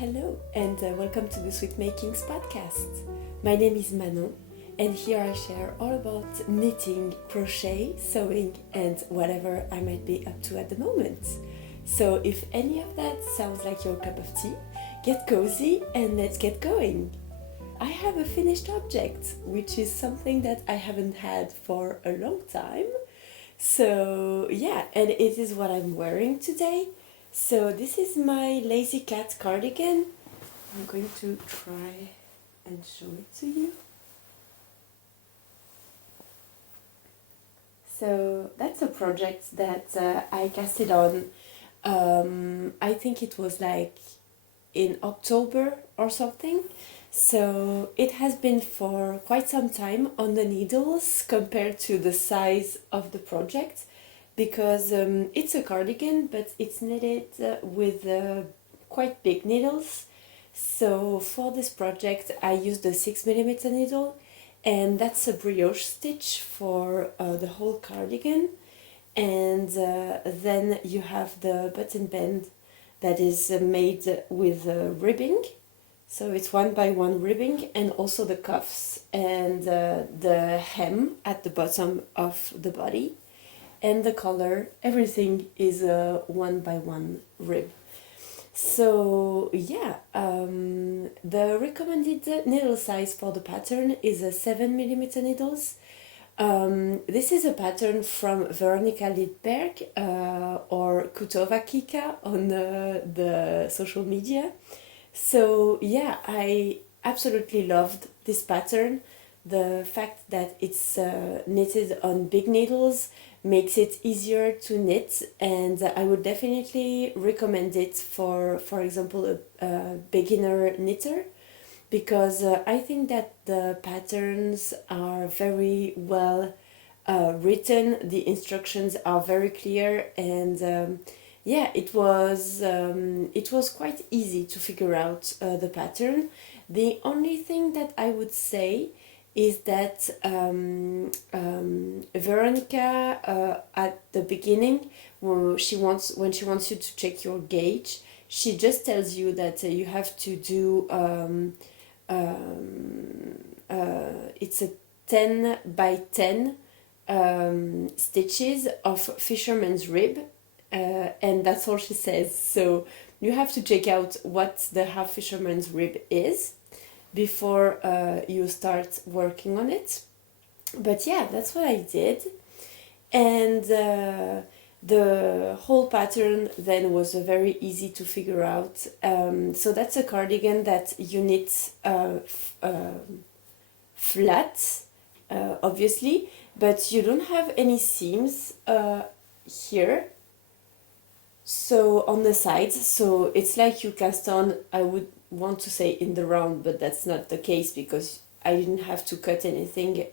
Hello and welcome to the Sweet Makings podcast. My name is Manon and here I share all about knitting, crochet, sewing and whatever I might be up to at the moment. So if any of that sounds like your cup of tea, get cozy and let's get going. I have a finished object, which is something that I haven't had for a long time. So yeah, and it is what I'm wearing today. So this is my lazy cat cardigan. I'm going to try and show it to you. So that's a project that I casted on, I think it was like in October or something. So it has been for quite some time on the needles compared to the size of the project. Because it's a cardigan, but it's knitted with quite big needles. So for this project I used a 6mm needle, and that's a brioche stitch for the whole cardigan. And then you have the button band that is made with ribbing. So it's 1x1 ribbing, and also the cuffs and the hem at the bottom of the body. And the color, everything is a 1x1 rib. So yeah, the recommended needle size for the pattern is a 7mm needles. This is a pattern from Veronica Lidberg or Kutovakika on the social media. So yeah, I absolutely loved this pattern. The fact that it's knitted on big needles makes it easier to knit, and I would definitely recommend it for example, a beginner knitter, because I think that the patterns are very well written, the instructions are very clear, and yeah, it was quite easy to figure out the pattern. The only thing that I would say is that Veronica at the beginning, when she wants you to check your gauge, she just tells you that you have to do it's a 10x10 stitches of fisherman's rib, and that's all she says. So you have to check out what the half fisherman's rib is before you start working on it. But yeah, that's what I did. And the whole pattern then was very easy to figure out. So that's a cardigan that you knit flat, obviously, but you don't have any seams here. So on the sides, so it's like you cast on, I would want to say in the round, but that's not the case because I didn't have to cut anything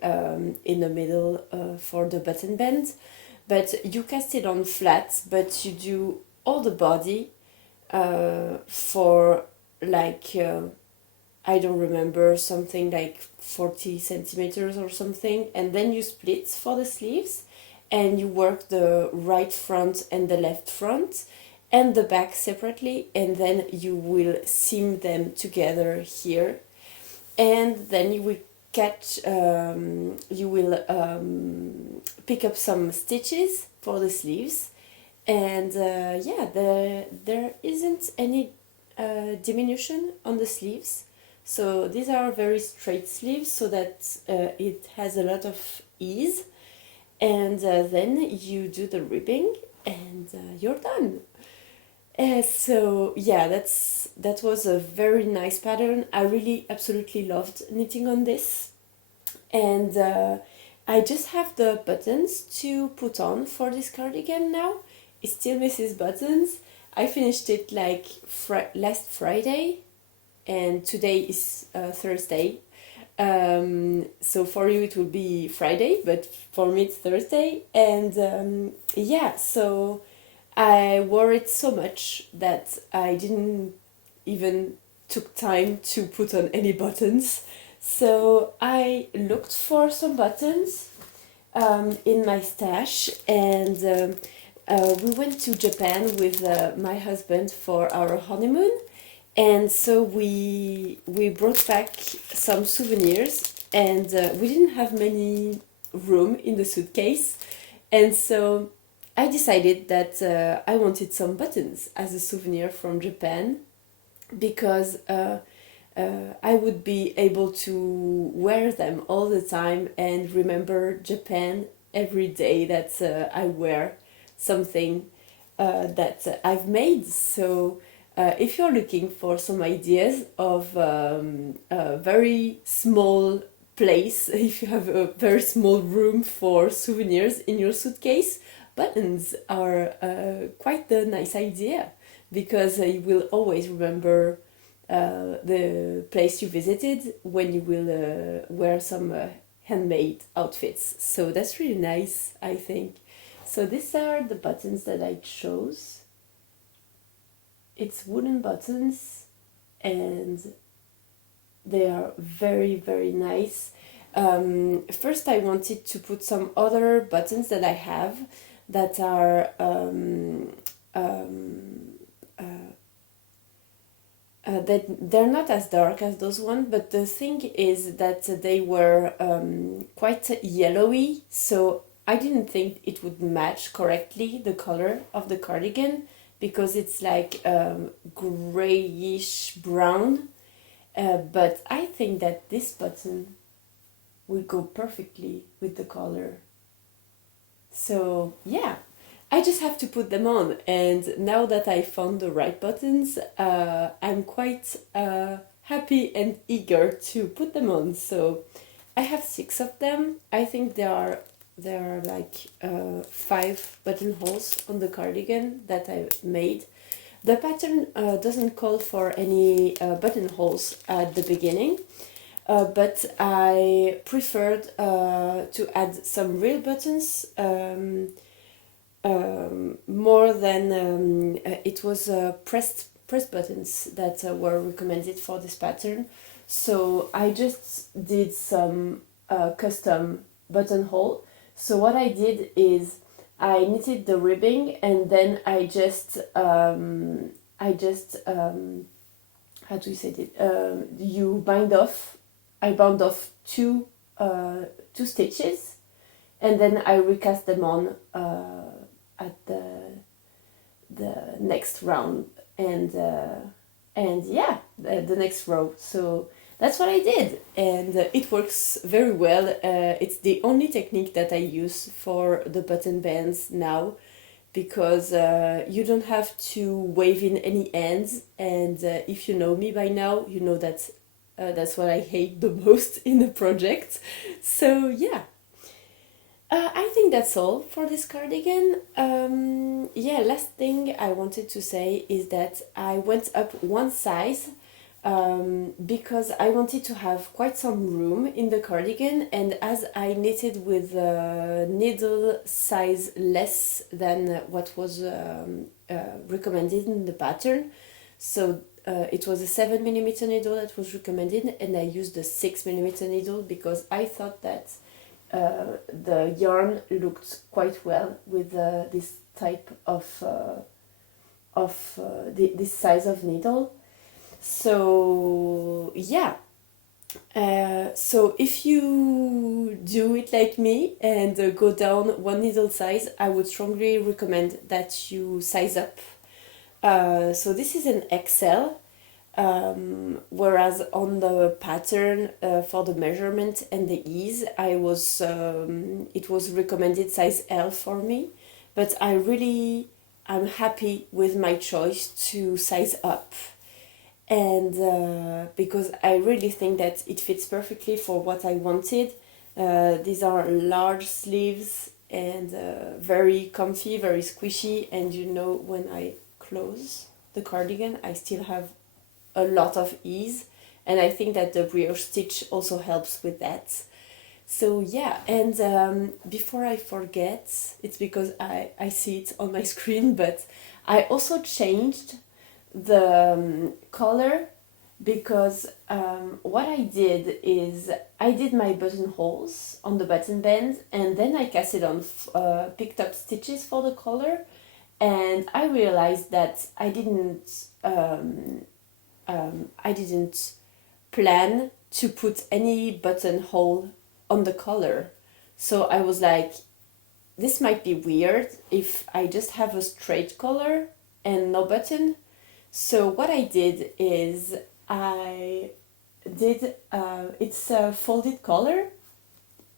in the middle for the button band. But you cast it on flat, but you do all the body for like, I don't remember, something like 40 centimeters or something, and then you split for the sleeves, and you work the right front and the left front and the back separately, and then you will seam them together here, and then you will pick up some stitches for the sleeves, and yeah, there isn't any diminution on the sleeves, so these are very straight sleeves, so that it has a lot of ease. And then you do the ribbing and you're done. So yeah, that was a very nice pattern. I really absolutely loved knitting on this. And I just have the buttons to put on for this cardigan now. It still misses buttons. I finished it like last Friday, and today is Thursday. So for you it will be Friday, but for me it's Thursday. And yeah, so I wore it so much that I didn't even took time to put on any buttons. So I looked for some buttons in my stash, and we went to Japan with my husband for our honeymoon. And so we brought back some souvenirs, and we didn't have many room in the suitcase, and so I decided that I wanted some buttons as a souvenir from Japan, because I would be able to wear them all the time and remember Japan every day that I wear something that I've made. So if you're looking for some ideas of a very small place, if you have a very small room for souvenirs in your suitcase, buttons are quite a nice idea, because you will always remember the place you visited when you will wear some handmade outfits. So that's really nice, I think. So these are the buttons that I chose. It's wooden buttons, and they are very, very nice. First, I wanted to put some other buttons that I have that are that they're not as dark as those ones, but the thing is that they were quite yellowy, so I didn't think it would match correctly the color of the cardigan, because it's like grayish brown. But I think that this button will go perfectly with the color. So yeah, I just have to put them on, and now that I found the right buttons, I'm quite happy and eager to put them on. So I have 6 of them. I think there are like 5 buttonholes on the cardigan that I made. The pattern doesn't call for any buttonholes at the beginning, but I preferred to add some real buttons. More than it was press buttons that were recommended for this pattern. So I just did some custom buttonhole. So what I did is I knitted the ribbing, and then I just how do you say it? You bind off. I bound off two stitches, and then I recast them on at the next round, and yeah, the next row. So that's what I did, and it works very well. It's the only technique that I use for the button bands now, because you don't have to wave in any ends, and if you know me by now, you know that that's what I hate the most in the project. So yeah. I think that's all for this cardigan. Yeah, last thing I wanted to say is that I went up one size because I wanted to have quite some room in the cardigan, and as I knitted with a needle size less than what was recommended in the pattern, so it was a 7mm needle that was recommended, and I used a 6mm needle because I thought that the yarn looked quite well with this type of this size of needle. So yeah, so if you do it like me and go down one needle size, I would strongly recommend that you size up. So this is an XL. Whereas on the pattern for the measurement and the ease, it was recommended size L for me, but I'm happy with my choice to size up, and because I really think that it fits perfectly for what I wanted. These are large sleeves and very comfy, very squishy, and when I close the cardigan, I still have a lot of ease, and I think that the brioche stitch also helps with that. So yeah, and before I forget, it's because I see it on my screen, but I also changed the color, because what I did is I did my buttonholes on the button band, and then I cast it on picked up stitches for the color, and I realized that I didn't I didn't plan to put any buttonhole on the collar. So I was like, this might be weird if I just have a straight collar and no button. So what I did is I did it's a folded collar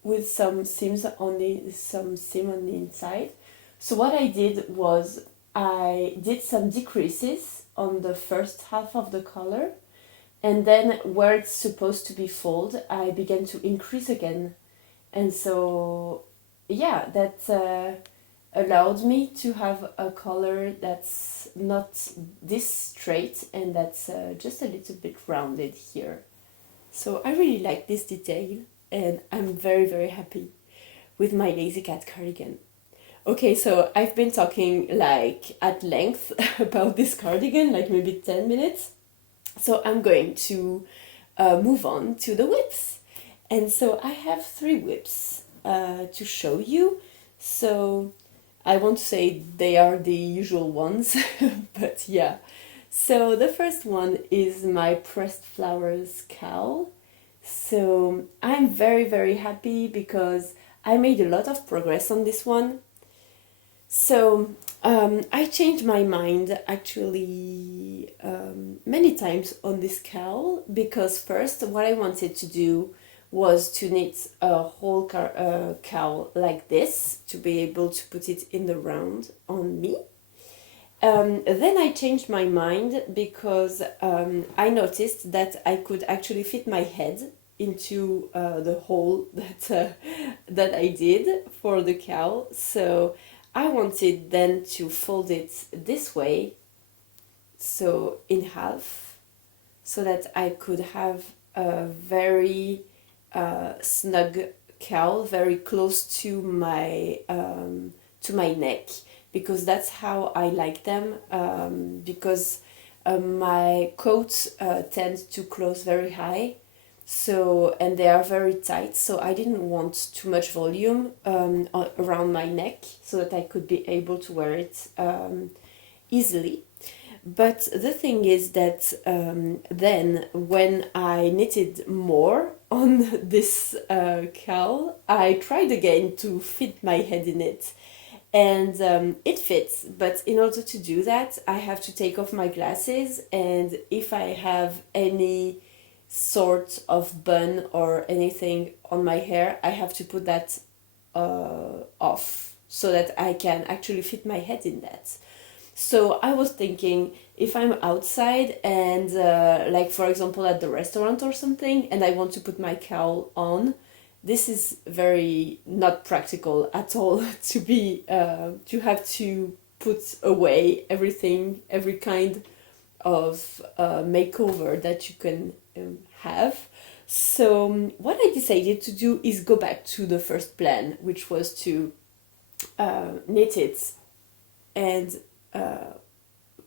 with some seams some seam on the inside. So what I did was I did some decreases on the first half of the collar, and then where it's supposed to be fold, I began to increase again. And so yeah, that allowed me to have a collar that's not this straight and that's just a little bit rounded here. So I really like this detail, and I'm very, very happy with my lazy cat cardigan. Okay, so I've been talking like at length about this cardigan, like maybe 10 minutes. So I'm going to move on to the whips. And so I have 3 whips to show you. So I won't say they are the usual ones, but yeah. So the first one is my pressed flowers cowl. So I'm very, very happy because I made a lot of progress on this one. So I changed my mind actually many times on this cowl, because first what I wanted to do was to knit a whole cowl like this to be able to put it in the round on me. Then I changed my mind because I noticed that I could actually fit my head into the hole that I did for the cowl. So I wanted then to fold it this way, so in half, so that I could have a very snug cowl, very close to my neck, because that's how I like them. Because my coats tend to close very high, so, and they are very tight, so I didn't want too much volume around my neck, so that I could be able to wear it easily. But the thing is that then when I knitted more on this cowl, I tried again to fit my head in it, and it fits. But in order to do that, I have to take off my glasses, and if I have any sort of bun or anything on my hair, I have to put that off so that I can actually fit my head in that. So I was thinking, if I'm outside and like for example at the restaurant or something, and I want to put my cowl on, this is very not practical at all to be to have to put away everything, every kind of makeover that you can have. So what I decided to do is go back to the first plan, which was to knit it and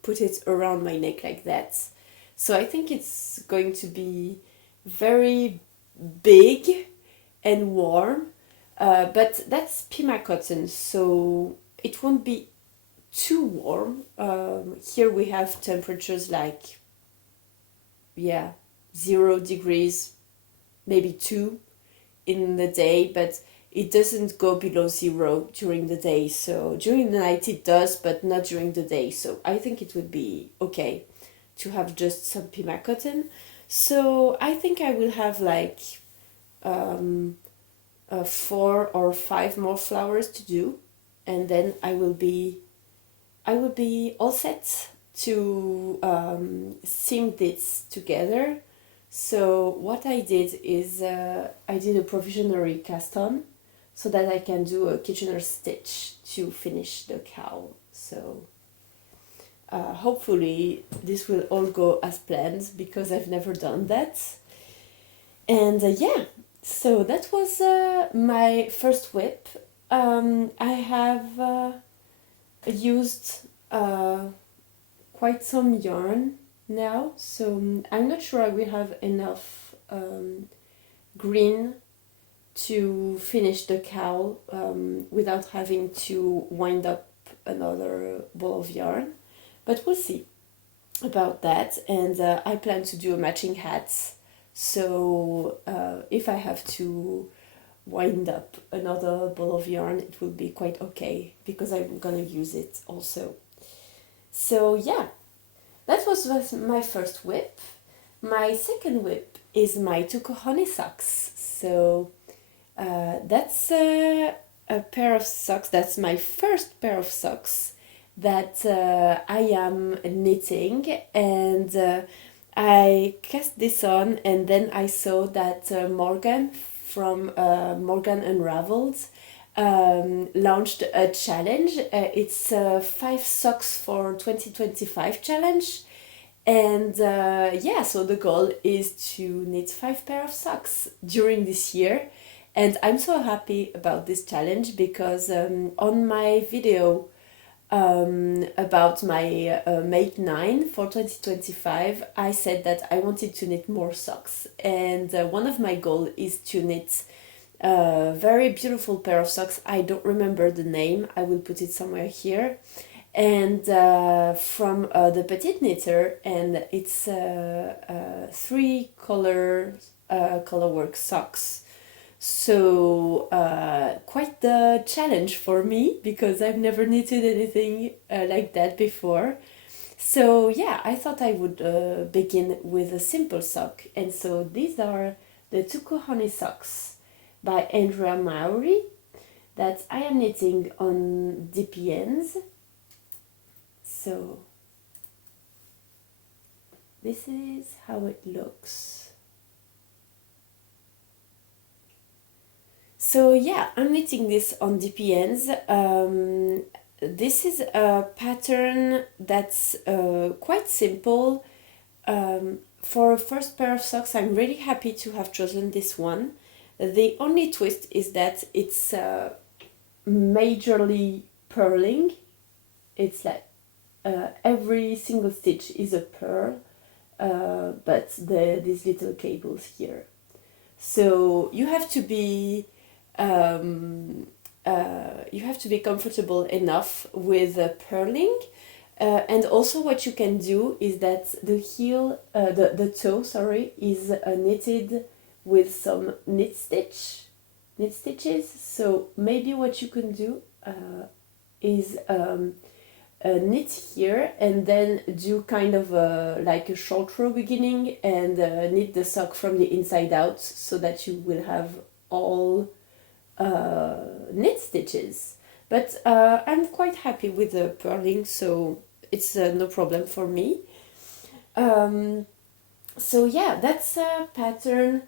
put it around my neck like that. So I think it's going to be very big and warm, but that's Pima cotton, so it won't be too warm. Here we have temperatures like, yeah, 0 degrees, maybe 2 in the day, but it doesn't go below 0 during the day. So during the night it does, but not during the day. So I think it would be okay to have just some Pima cotton. So I think I will have like 4 or 5 more flowers to do, and then I will be all set to seam this together. So what I did is I did a provisionary cast on so that I can do a Kitchener stitch to finish the cowl. So hopefully this will all go as planned, because I've never done that. And yeah, so that was my first whip. I have used quite some yarn now, so I'm not sure I will have enough green to finish the cowl without having to wind up another ball of yarn, but we'll see. about that, and I plan to do a matching hat. So if I have to wind up another ball of yarn, it will be quite okay because I'm gonna use it also. So yeah, that was my first whip. My second whip is my Tuco honey socks. So that's a pair of socks. That's my first pair of socks that I am knitting, and I cast this on, and then I saw that Morgan from Morgan Unraveled launched a challenge. It's 5 socks for 2025 challenge. And yeah, so the goal is to knit 5 pair of socks during this year. And I'm so happy about this challenge because on my video about my Make 9 for 2025, I said that I wanted to knit more socks. And one of my goals is to knit a very beautiful pair of socks. I don't remember the name, I will put it somewhere here. And from the petite knitter, and it's 3 colorwork socks. So quite the challenge for me because I've never knitted anything like that before. So yeah, I thought I would begin with a simple sock, and so these are the Tuco honey socks by Andrea Mowry that I am knitting on DPNs. So this is how it looks. So yeah, I'm knitting this on DPNs. This is a pattern that's quite simple. For a first pair of socks, I'm really happy to have chosen this one. The only twist is that it's majorly purling. It's like every single stitch is a purl, but these little cables here. So you have to be comfortable enough with purling, and also what you can do is that the heel, the toe, sorry, is knitted with some knit stitches. So maybe what you can do is knit here and then do kind of like a short row beginning and knit the sock from the inside out so that you will have all knit stitches. But I'm quite happy with the purling, so it's no problem for me. So yeah, that's a pattern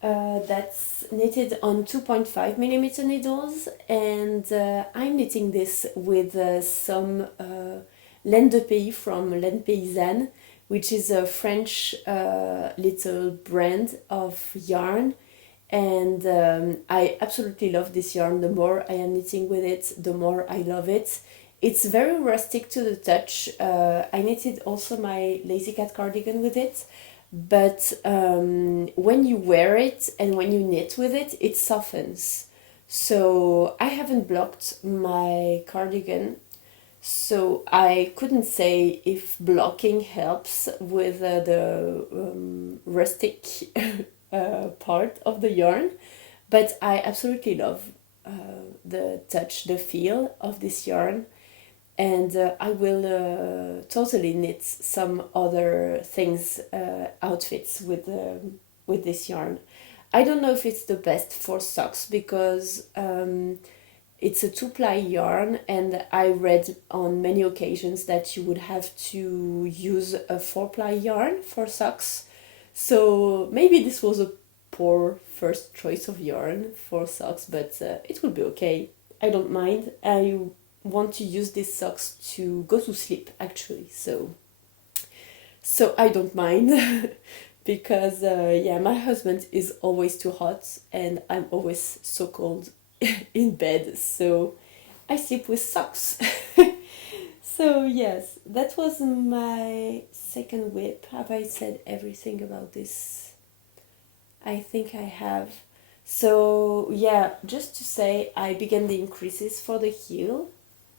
that's knitted on 2.5mm needles, and I'm knitting this with some laine de pays from Laine Paysanne, which is a French little brand of yarn, and I absolutely love this yarn. The more I am knitting with it, the more I love it. It's very rustic to the touch. I knitted also my Lazy Cat cardigan with it, but when you wear it and when you knit with it, it softens. So I haven't blocked my cardigan, so I couldn't say if blocking helps with the rustic part of the yarn, but I absolutely love the touch, the feel of this yarn. And I will totally knit some other things, outfits with this yarn. I don't know if it's the best for socks because it's a 2-ply yarn, and I read on many occasions that you would have to use a 4-ply yarn for socks. So maybe this was a poor first choice of yarn for socks, but it will be okay. I don't mind. I want to use these socks to go to sleep actually, so I don't mind because yeah, my husband is always too hot and I'm always so cold in bed, so I sleep with socks. So yes, that was my second whip. Have I said everything about this? I think I have. So yeah, just to say, I began the increases for the heel.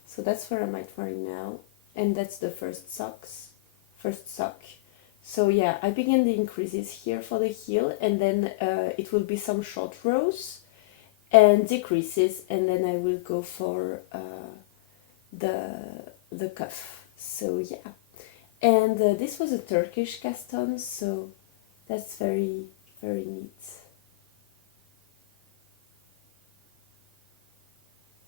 So that's where I'm at right now. And that's the first socks. first sock. So yeah, I begin the increases here for the heel, and then it will be some short rows and decreases, and then I will go for the cuff. So yeah, and this was a Turkish cast on, so that's very very neat.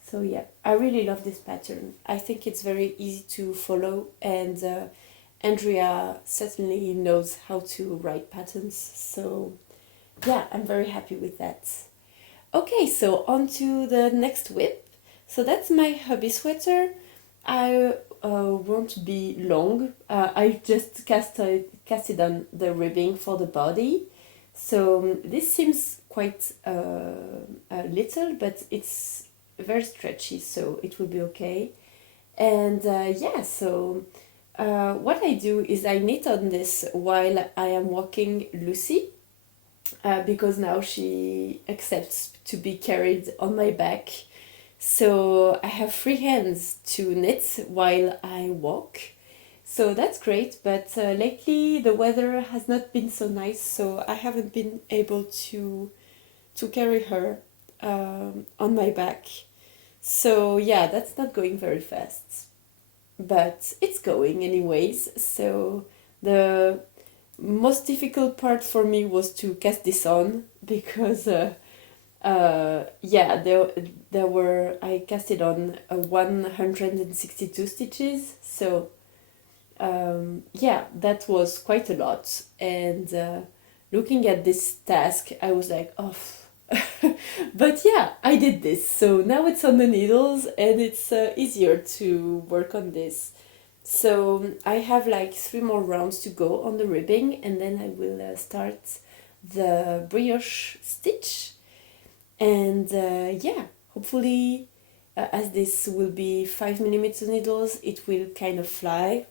So yeah, I really love this pattern. I think it's very easy to follow, and Andrea certainly knows how to write patterns. So yeah, I'm very happy with that. Okay, so on to the next whip. So that's my hubby sweater. I won't be long. I just casted on the ribbing for the body. So this seems quite little, but it's very stretchy, so it will be okay. And yeah, so what I do is I knit on this while I am walking Lucy, because now she accepts to be carried on my back. So I have free hands to knit while I walk. So that's great, but lately the weather has not been so nice, so I haven't been able to carry her on my back. So yeah, that's not going very fast, but it's going anyways. So the most difficult part for me was to cast this on, because yeah, there were, I cast it on 162 stitches, so yeah, that was quite a lot. And looking at this task, I was like, oh. But yeah, I did this, so now it's on the needles, and it's easier to work on this. So I have like 3 more rounds to go on the ribbing, and then I will start the brioche stitch. And yeah, hopefully as this will be 5mm needles, it will kind of fly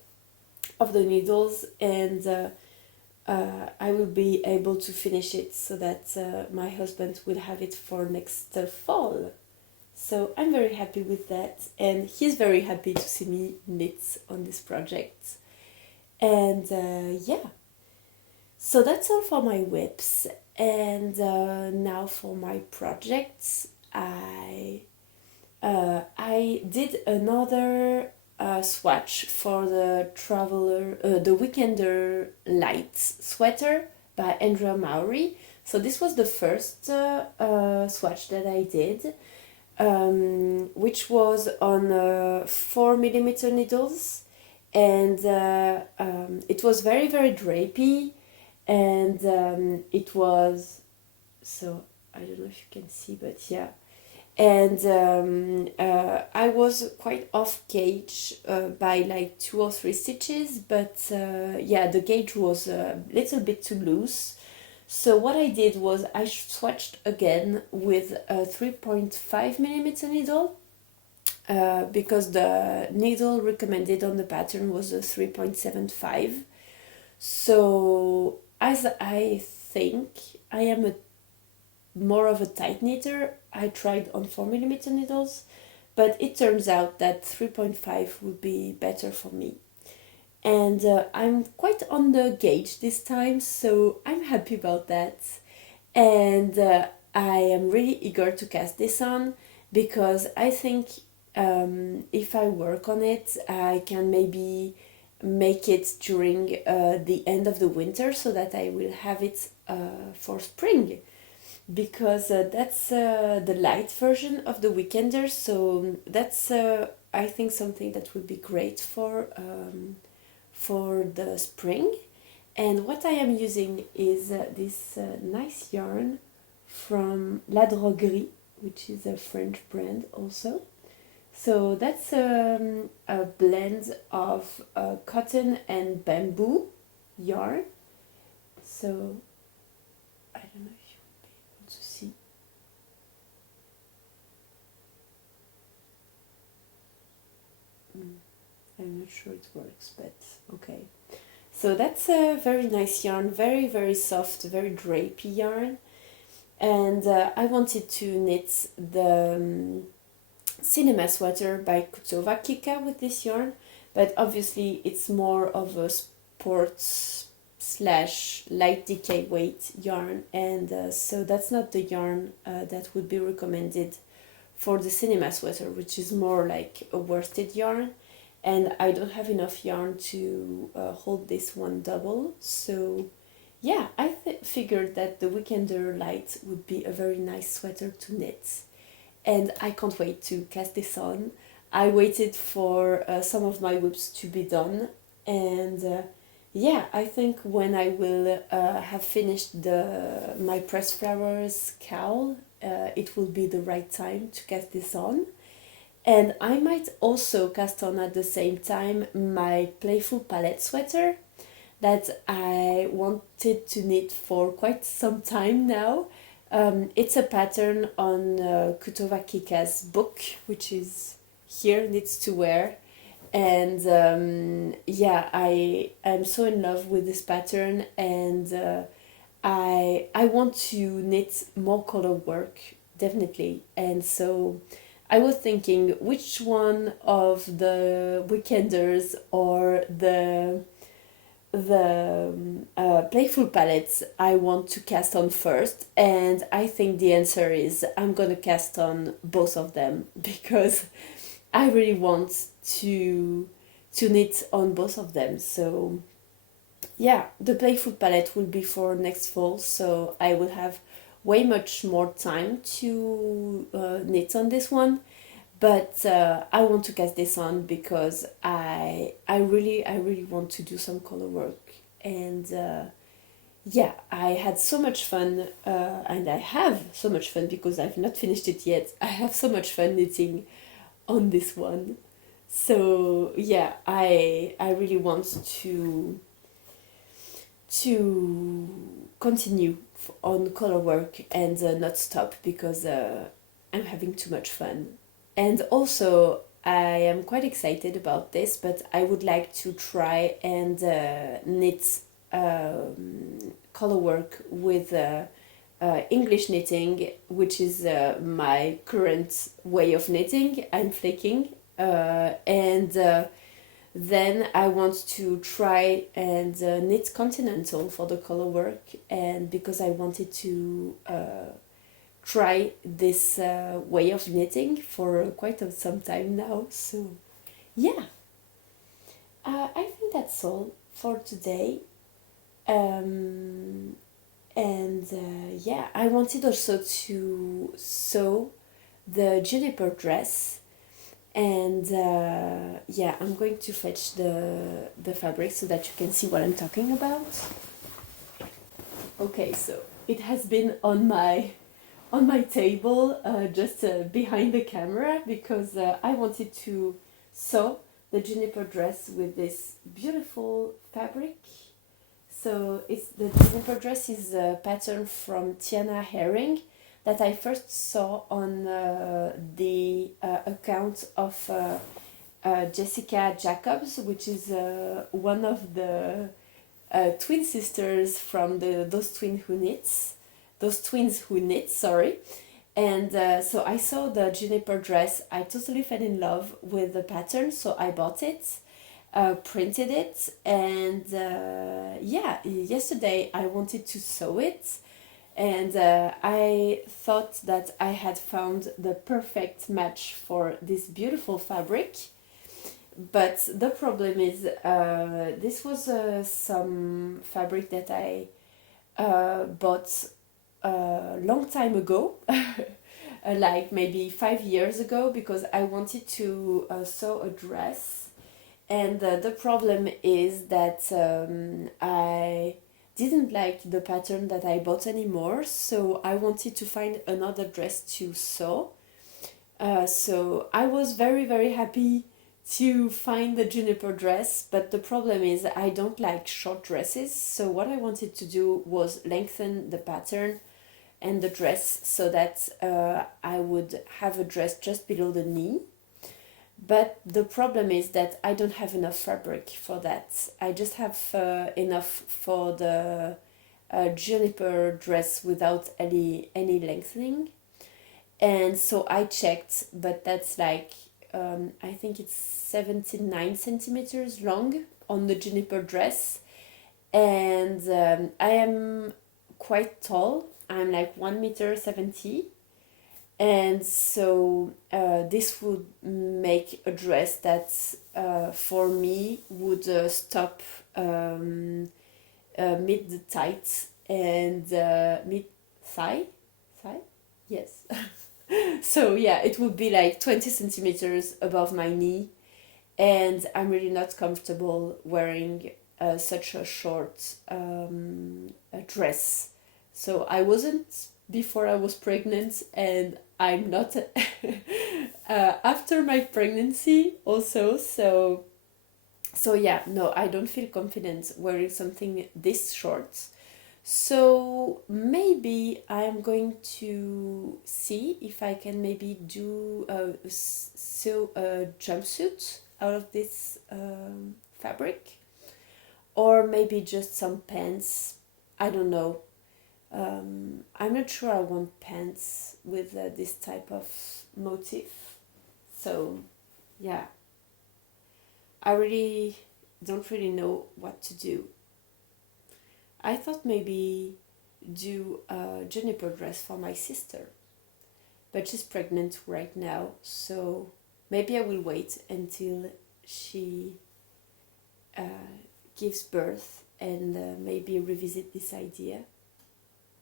off the needles, and I will be able to finish it so that my husband will have it for next fall. So I'm very happy with that, and he's very happy to see me knit on this project. And yeah, so that's all for my whips. And now for my projects, I did another swatch for the the Weekender Light sweater by Andrea Mowry. So this was the first swatch that I did, which was on 4mm needles, and it was very very drapey, and it was, so I don't know if you can see, but yeah. And I was quite off gauge by like 2 or 3 stitches, but yeah, the gauge was a little bit too loose. So what I did was I swatched again with a 3.5mm needle, because the needle recommended on the pattern was a 3.75. So as I think I am more of a tight knitter, I tried on 4mm needles, but it turns out that 3.5 would be better for me. And I'm quite on the gauge this time, so I'm happy about that. And I am really eager to cast this on, because I think if I work on it, I can maybe make it during the end of the winter, so that I will have it for spring, because that's the light version of the Weekender. So that's I think something that would be great for the spring. And what I am using is this nice yarn from La Droguerie, which is a French brand also. So that's a blend of cotton and bamboo yarn. So I don't know if you'll be able to see. I'm not sure it works, but okay. So that's a very nice yarn, very very soft, very drapey yarn. And I wanted to knit the cinema sweater by Kutovakika with this yarn, but obviously it's more of a sport slash light decay weight yarn, and so that's not the yarn that would be recommended for the cinema sweater, which is more like a worsted yarn, and I don't have enough yarn to hold this one double. So yeah, I figured that the Weekender Light would be a very nice sweater to knit, and I can't wait to cast this on. I waited for some of my whips to be done, and yeah, I think when I will have finished my pressed flowers cowl, it will be the right time to cast this on. And I might also cast on at the same time my Playful Palette sweater that I wanted to knit for quite some time now. It's a pattern on Kutovakika's book, which is here, Knits to Wear. And yeah, I'm so in love with this pattern, and I want to knit more color work, definitely. And so I was thinking which one of the Weekenders or the Playful Palettes I want to cast on first, and I think the answer is I'm gonna cast on both of them because I really want to knit on both of them. So yeah, the Playful Palette will be for next fall, so I will have way much more time to knit on this one. But I want to cast this on because I really want to do some color work. And yeah, I had so much fun, and I have so much fun because I've not finished it yet. I have so much fun knitting on this one. So yeah, I really want to continue on color work and not stop because I'm having too much fun. And also I am quite excited about this, but I would like to try and knit color work with English knitting, which is my current way of knitting. I'm flaking, and then I want to try and knit continental for the color work, and because I wanted to try this way of knitting for quite some time now. So yeah, I think that's all for today. And yeah, I wanted also to sew the Juniper dress, and yeah, I'm going to fetch the fabric so that you can see what I'm talking about. Okay, so it has been on my table, just behind the camera, because I wanted to sew the Juniper dress with this beautiful fabric. So the Juniper dress is a pattern from Tiana Herring that I first saw on the account of Jessica Jacobs, which is one of the twin sisters from those twins who knit, sorry. And so I saw the Juniper dress. I totally fell in love with the pattern, so I bought it, printed it, and yeah, yesterday I wanted to sew it, and I thought that I had found the perfect match for this beautiful fabric. But the problem is this was some fabric that I bought a long time ago, like maybe 5 years ago, because I wanted to sew a dress, and the problem is that I didn't like the pattern that I bought anymore, so I wanted to find another dress to sew. So I was very, very happy to find the Juniper dress, but the problem is I don't like short dresses, so what I wanted to do was lengthen the pattern and the dress so that I would have a dress just below the knee. But the problem is that I don't have enough fabric for that. I just have enough for the Juniper dress without any lengthening. And so I checked, but that's like I think it's 79 centimeters long on the Juniper dress, and I am quite tall. I'm like 1 meter 70, and so this would make a dress that for me would stop mid tight and mid thigh thigh yes. So yeah, it would be like 20 centimeters above my knee, and I'm really not comfortable wearing such a short a dress. So I wasn't before I was pregnant, and I'm not after my pregnancy also. So yeah, no, I don't feel confident wearing something this short. So maybe I'm going to see if I can maybe do sew a jumpsuit out of this fabric, or maybe just some pants. I don't know. I'm not sure I want pants with this type of motif. So yeah, I really don't really know what to do. I thought maybe do a Juniper dress for my sister, but she's pregnant right now, so maybe I will wait until she gives birth and maybe revisit this idea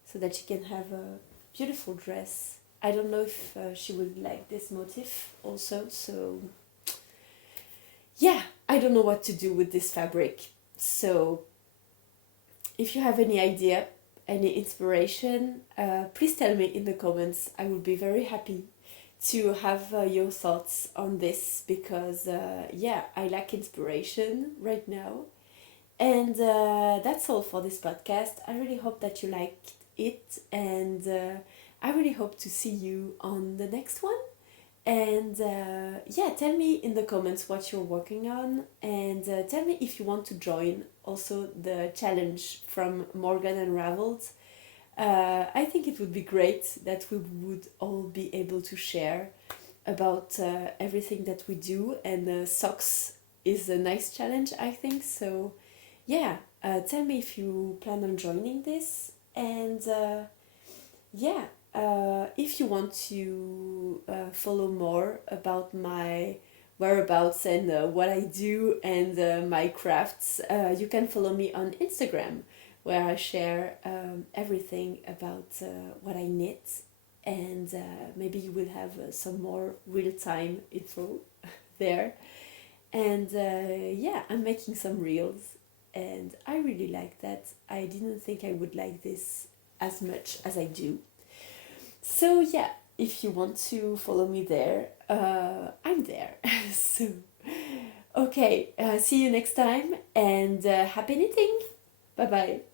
so that she can have a beautiful dress. I don't know if she would like this motif also, so yeah, I don't know what to do with this fabric. So if you have any idea, any inspiration, please tell me in the comments. I would be very happy to have your thoughts on this, because yeah, I lack inspiration right now. And that's all for this podcast. I really hope that you liked it, and I really hope to see you on the next one. And yeah, tell me in the comments what you're working on, and tell me if you want to join also the challenge from Morgan Unraveled. I think it would be great that we would all be able to share about everything that we do, and socks is a nice challenge, I think. So yeah, tell me if you plan on joining this, and yeah, if you want to follow more about my whereabouts and what I do and my crafts, you can follow me on Instagram, where I share everything about what I knit, and maybe you will have some more real time info there. And yeah, I'm making some reels, and I really like that. I didn't think I would like this as much as I do. So yeah, if you want to follow me there, I'm there. So okay, see you next time, and happy knitting. Bye bye.